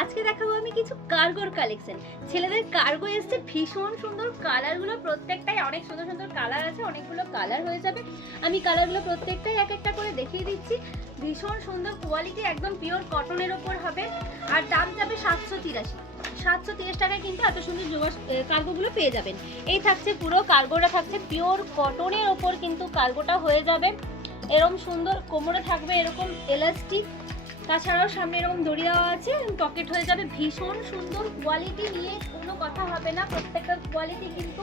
আজকে দেখাবো আমি কিছু কার্গোর কালেকশন। ছেলেদের কার্গো এসছে ভীষণ সুন্দর, কালারগুলো প্রত্যেকটাই অনেক সুন্দর সুন্দর কালার আছে, অনেকগুলো কালার হয়ে যাবে। আমি কালারগুলো প্রত্যেকটাই এক একটা করে দেখিয়ে দিচ্ছি। ভীষণ সুন্দর কোয়ালিটি, একদম পিওর কটনের ওপর হবে। আর দাম যাবে 730 টাকায় কিন্তু এত সুন্দর কার্গোগুলো পেয়ে যাবেন। এই থাকছে পুরো কার্গোটা, থাকছে পিওর কটনের ওপর কিন্তু কার্গোটা হয়ে যাবে। এরকম সুন্দর কোমরে থাকবে এরকম এলাস্টিক, তাছাড়াও সামনে এরকম দড়ি দেওয়া আছে, পকেট হয়ে যাবে। ভীষণ সুন্দর কোয়ালিটি, নিয়ে কোনো কথা হবে না, প্রত্যেকটা কোয়ালিটি কিন্তু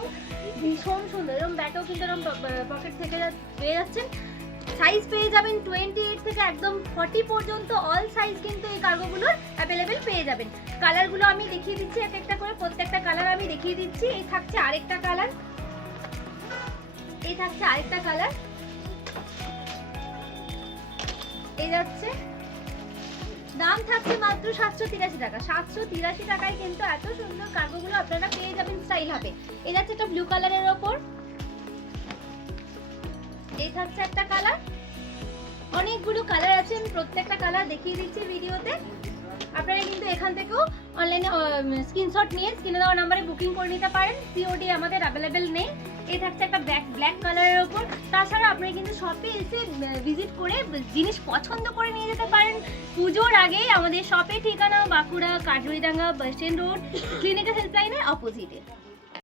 ভীষণ সুন্দর। এরকম ব্যাকেও কিন্তু এরকম পকেট থেকে পেয়ে যাচ্ছেন। সাইজ পেয়ে যাবেন 28 থেকে একদম 40 পর্যন্ত, অল সাইজ কিন্তু এই কার্গোগুলোর অ্যাভেলেবেল পেয়ে যাবেন। কালারগুলো আমি দেখিয়ে দিচ্ছি এক একটা করে, প্রত্যেকটা কালার আমি দেখিয়ে দিচ্ছি। এই থাকছে আরেকটা কালার, এই থাকছে আরেকটা কালার, এই যাচ্ছে। দাম থাকছে মাত্র 783 টাকা। 783 টাকায় কিন্তু এত সুন্দর কার্গোগুলো আপনারা পেয়ে যাবেন স্টাইল হবে। এই যাচ্ছে একটা ব্লু কালারের ওপর, এই থাকছে একটা কালার। অনেকগুলো কালার আছে, আমি প্রত্যেকটা কালার দেখিয়ে দিচ্ছি ভিডিওতে। আপনারা কিন্তু এখান থেকেও অনলাইনে স্ক্রিনশট নিয়ে স্ক্রিনে দেওয়া নাম্বারে বুকিং করে নিতে পারেন। সিওডি আমাদের অ্যাভেলেবেল নেই। এই থাকছে একটা ব্ল্যাক কালারের ওপর। তাছাড়া আপনারা কিন্তু শপে এসে ভিজিট করে জিনিস পছন্দ করে নিয়ে যেতে পারেন। পুজোর আগে আমাদের শপের ঠিকানা Bankura Kathjuridanga bus stand road, clinical হেল্পলাইনের অপোজিটে।